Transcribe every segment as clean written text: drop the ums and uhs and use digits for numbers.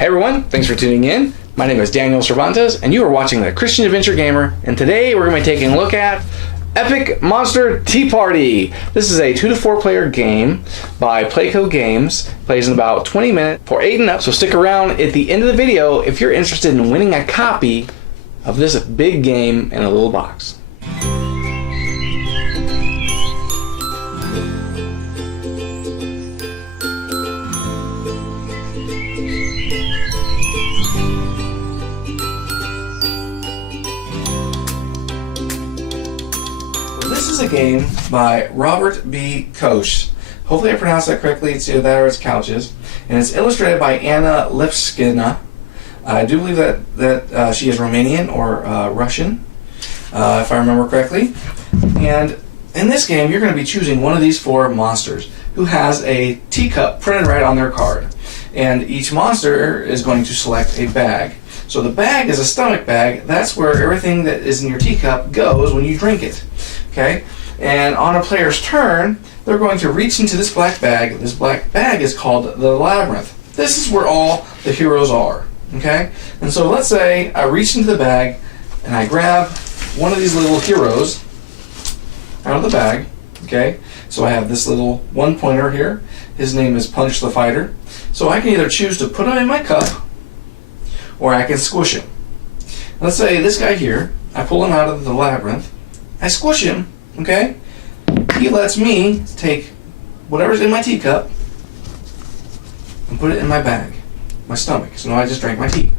Hey everyone, thanks for tuning in. My name is Daniel Cervantes, and you are watching The Christian Adventure Gamer, and today we're going to be taking a look at Epic Monster Tea Party. This is a 2 to 4 player game by Playco Games. Plays in about 20 minutes for 8 and up, so stick around at the end of the video if you're interested in winning a copy of this big game in a little box. This is a game by Robert B. Koch. Hopefully I pronounced that correctly. It's either that or it's Couches. And it's illustrated by Anna Lipskina. I do believe that she is Romanian or Russian, if I remember correctly. And in this game, you're going to be choosing one of these 4 monsters who has a teacup printed right on their card. And each monster is going to select a bag. So the bag is a stomach bag. That's where everything that is in your teacup goes when you drink it. Okay? And on a player's turn, they're going to reach into this black bag. This black bag is called the Labyrinth. This is where all the heroes are. Okay? And so let's say I reach into the bag and I grab one of these little heroes out of the bag. Okay? So I have this little one-pointer here. His name is Punch the Fighter. So I can either choose to put him in my cup or I can squish him. Let's say this guy here, I pull him out of the Labyrinth. I squish him, okay? He lets me take whatever's in my teacup and put it in my bag, my stomach. So now I just drank my tea.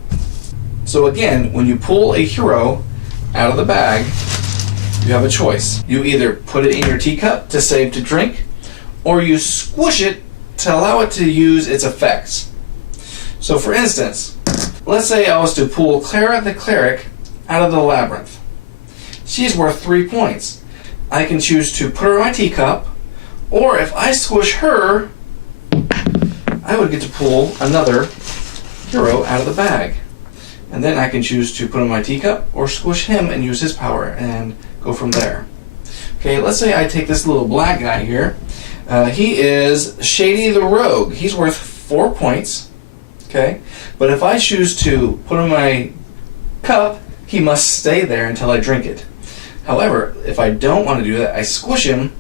So again, when you pull a hero out of the bag, you have a choice. You either put it in your teacup to save to drink, or you squish it to allow it to use its effects. So for instance, let's say I was to pull Clara the Cleric out of the Labyrinth. She's worth 3 points. I can choose to put her in my teacup, or if I squish her, I would get to pull another hero out of the bag. And then I can choose to put him in my teacup, or squish him and use his power, and go from there. Okay, let's say I take this little black guy here. He is Shady the Rogue. He's worth 4 points. Okay, but if I choose to put him in my cup, he must stay there until I drink it. However, if I don't want to do that, I squish him,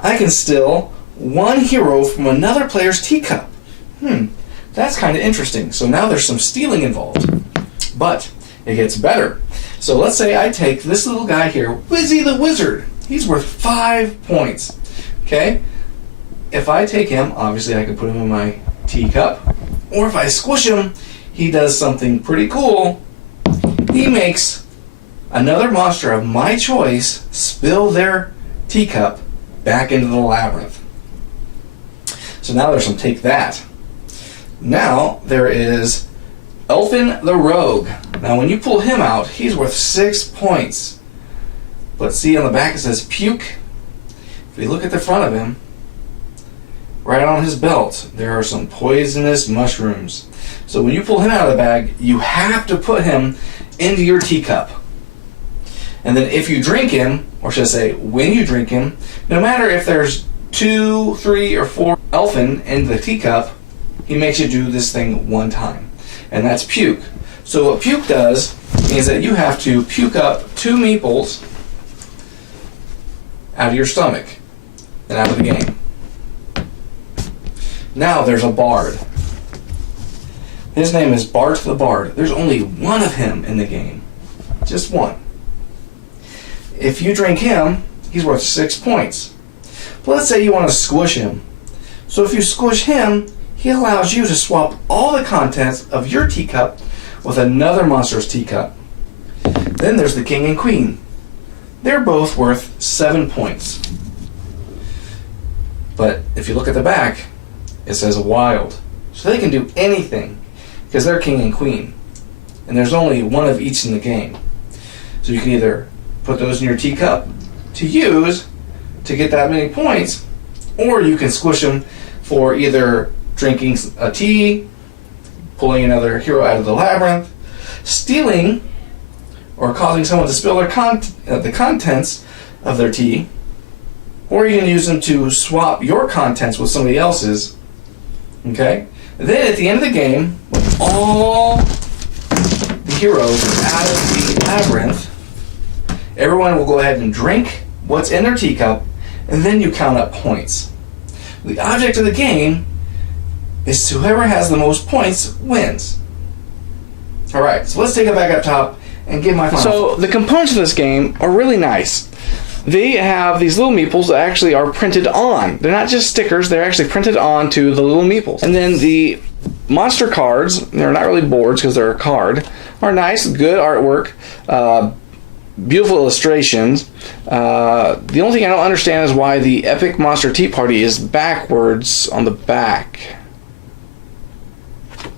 I can steal one hero from another player's teacup. That's kind of interesting. So now there's some stealing involved. But it gets better. So let's say I take this little guy here, Wizzy the Wizard. He's worth 5 points. Okay? If I take him, obviously I can put him in my teacup. Or if I squish him, he does something pretty cool. He makes another monster of my choice spill their teacup back into the Labyrinth. So now there's some take that. Now there is Elfin the Rogue. Now when you pull him out, he's worth 6 points. But see on the back it says puke. If we look at the front of him, right on his belt, there are some poisonous mushrooms. So when you pull him out of the bag, you have to put him into your teacup. And then if you drink him, or should I say, when you drink him, no matter if there's 2, 3, or 4 Elfin in the teacup, he makes you do this thing one time. And that's puke. So what puke does is that you have to puke up 2 meeples out of your stomach and out of the game. Now there's a bard. His name is Bart the Bard. There's only one of him in the game. Just one. If you drink him, he's worth 6 points. But let's say you want to squish him. So if you squish him, he allows you to swap all the contents of your teacup with another monster's teacup. Then there's the King and Queen. They're both worth 7 points. But if you look at the back, it says wild. So they can do anything because they're king and queen. And there's only one of each in the game. So you can either put those in your teacup to use to get that many points, or you can squish them for either drinking a tea, pulling another hero out of the Labyrinth, stealing, or causing someone to spill their the contents of their tea, or you can use them to swap your contents with somebody else's Okay? Then at the end of the game, with all the heroes out of the labyrinth, everyone will go ahead and drink what's in their teacup, and then you count up points. The object of the game is whoever has the most points wins. Alright, so let's take it back up top and give my final. So the components of this game are really nice. They have these little meeples that actually are printed on. They're not just stickers, they're actually printed onto the little meeples. And then the monster cards, they're not really boards because they're a card, are nice, good artwork, beautiful illustrations. The only thing I don't understand is why the Epic Monster Tea Party is backwards on the back.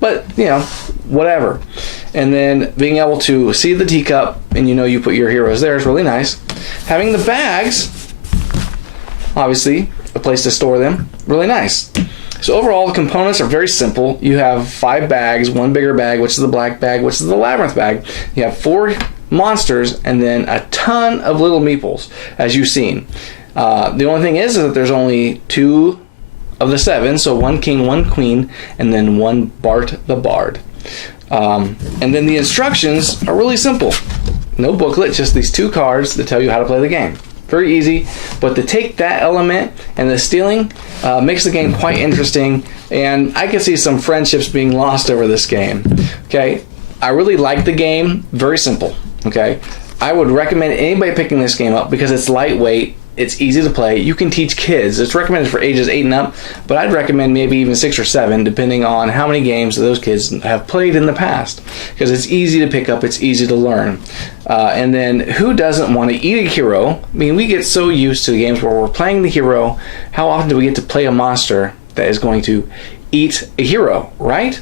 But, you know, whatever. And then being able to see the teacup, and you know you put your heroes there, is really nice. Having the bags, obviously, a place to store them, really nice. So overall, the components are very simple. You have 5 bags, one bigger bag, which is the black bag, which is the labyrinth bag. You have 4 monsters, and then a ton of little meeples, as you've seen. The only thing is that there's only 2 of the 7, so 1 king, 1 queen, and then 1 Bart the Bard. And then the instructions are really simple. No booklet, just these 2 cards that tell you how to play the game. Very easy, but to take that element and the stealing makes the game quite interesting, and I can see some friendships being lost over this game. Okay, I really like the game. Very simple. Okay, I would recommend anybody picking this game up because it's lightweight. It's easy to play. You can teach kids. It's recommended for ages 8 and up, but I'd recommend maybe even 6 or 7, depending on how many games those kids have played in the past. Because it's easy to pick up, it's easy to learn. And then, who doesn't want to eat a hero? I mean, we get so used to the games where we're playing the hero. How often do we get to play a monster that is going to eat a hero, right?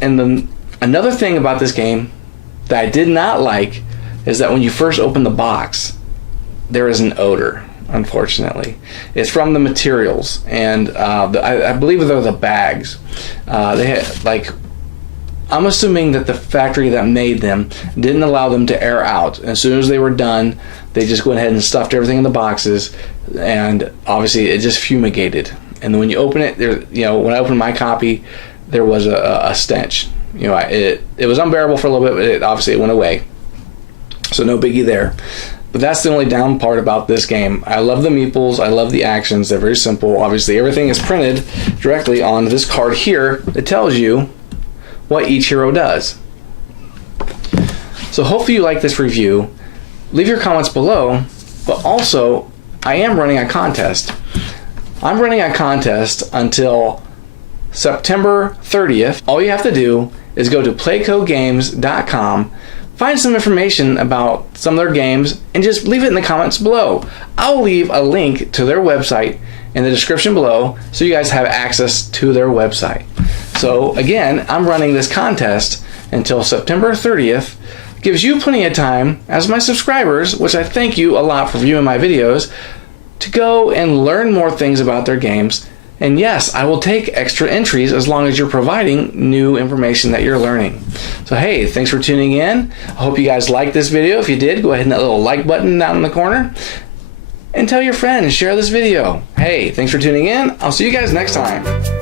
And then, another thing about this game that I did not like is that when you first open the box, there is an odor. Unfortunately, it's from the materials, and I believe they're the bags. They had, like, I'm assuming that the factory that made them didn't allow them to air out. As soon as they were done, they just went ahead and stuffed everything in the boxes, and obviously it just fumigated. And then when you open it, there, you know, when I opened my copy, there was a stench. You know, it was unbearable for a little bit, but obviously it went away. So no biggie there. But that's the only down part about this game. I love the meeples. I love the actions. They're very simple. Obviously, everything is printed directly on this card here that tells you what each hero does. So hopefully you like this review. Leave your comments below. But also, I am running a contest. I'm running a contest until September 30th. All you have to do is go to playcogames.com, find some information about some of their games, and just leave it in the comments below. I'll leave a link to their website in the description below so you guys have access to their website. So again, I'm running this contest until September 30th. Gives you plenty of time, as my subscribers, which I thank you a lot for viewing my videos, to go and learn more things about their games. And yes, I will take extra entries as long as you're providing new information that you're learning. So hey, thanks for tuning in. I hope you guys liked this video. If you did, go ahead and hit that little like button down in the corner. And tell your friends, share this video. Hey, thanks for tuning in. I'll see you guys next time.